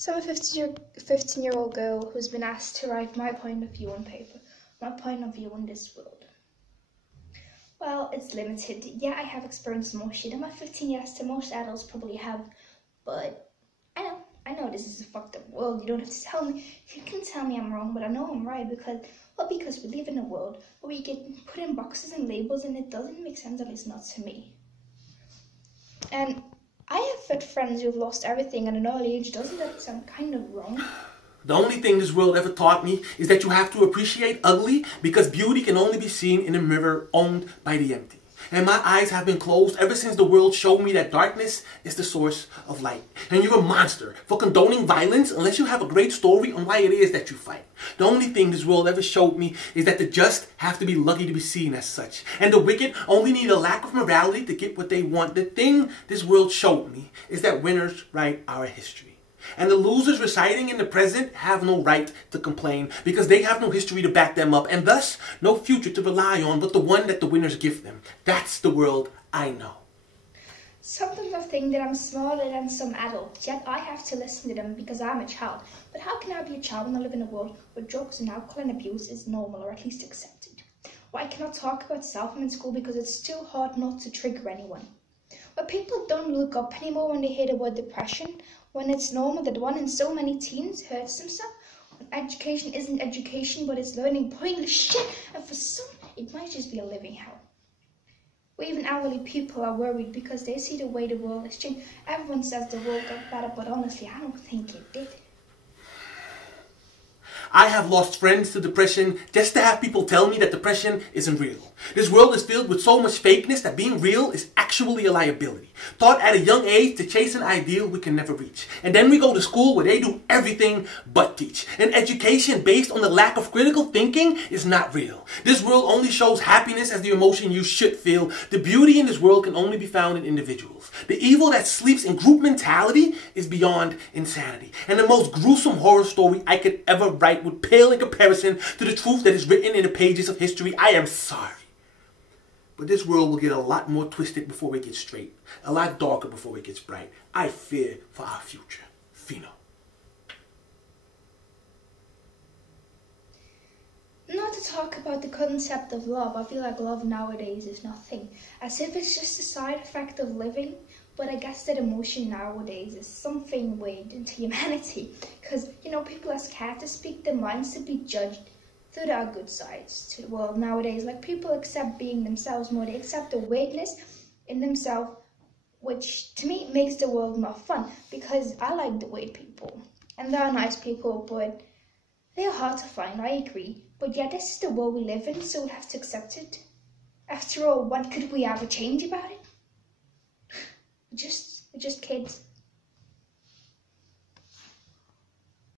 So I'm a 15-year-old girl who's been asked to write my point of view on paper, my point of view on this world. Well, it's limited. Yeah, I have experienced more shit in my 15 years than most adults probably have, but I know this is a fucked up world. You don't have to tell me. You can tell me I'm wrong, but I know I'm right because we live in a world where we get put in boxes and labels and it doesn't make sense, at least not to me. And I have had friends who've lost everything at an early age. Doesn't that sound kind of wrong? The only thing this world ever taught me is that you have to appreciate ugly because beauty can only be seen in a mirror owned by the empty. And my eyes have been closed ever since the world showed me that darkness is the source of light. And you're a monster for condoning violence unless you have a great story on why it is that you fight. The only thing this world ever showed me is that the just have to be lucky to be seen as such. And the wicked only need a lack of morality to get what they want. The thing this world showed me is that winners write our history. And the losers residing in the present have no right to complain because they have no history to back them up and thus no future to rely on but the one that the winners give them. That's the world I know. Sometimes I think that I'm smarter than some adults, yet I have to listen to them because I'm a child. But how can I be a child when I live in a world where drugs and alcohol and abuse is normal or at least accepted? Why cannot talk about self-harm in school because it's too hard not to trigger anyone? Where people don't look up anymore when they hear the word depression, when it's normal that one in so many teens hurts themselves, when education isn't education but it's learning pointless shit, and for some it might just be a living hell. Where even elderly people are worried because they see the way the world has changed. Everyone says the world got better, but honestly I don't think it did. I have lost friends to depression just to have people tell me that depression isn't real. This world is filled with so much fakeness that being real is actually a liability. Taught at a young age to chase an ideal we can never reach. And then we go to school where they do everything but teach. An education based on the lack of critical thinking is not real. This world only shows happiness as the emotion you should feel. The beauty in this world can only be found in individuals. The evil that sleeps in group mentality is beyond insanity. And the most gruesome horror story I could ever write would pale in comparison to the truth that is written in the pages of history. I am sorry. But this world will get a lot more twisted before it gets straight. A lot darker before it gets bright. I fear for our future. Fino. Not to talk about the concept of love, I feel like love nowadays is nothing. As if it's just a side effect of living. But I guess that emotion nowadays is something weird into humanity. Because, people are scared to speak their minds, to be judged through their good sides to the world nowadays. Like, people accept being themselves more. They accept the weirdness in themselves, which to me makes the world more fun. Because I like the weird people. And there are nice people, but they're hard to find, I agree. But yeah, this is the world we live in, so we'll have to accept it. After all, what could we ever change about it? We're just kids.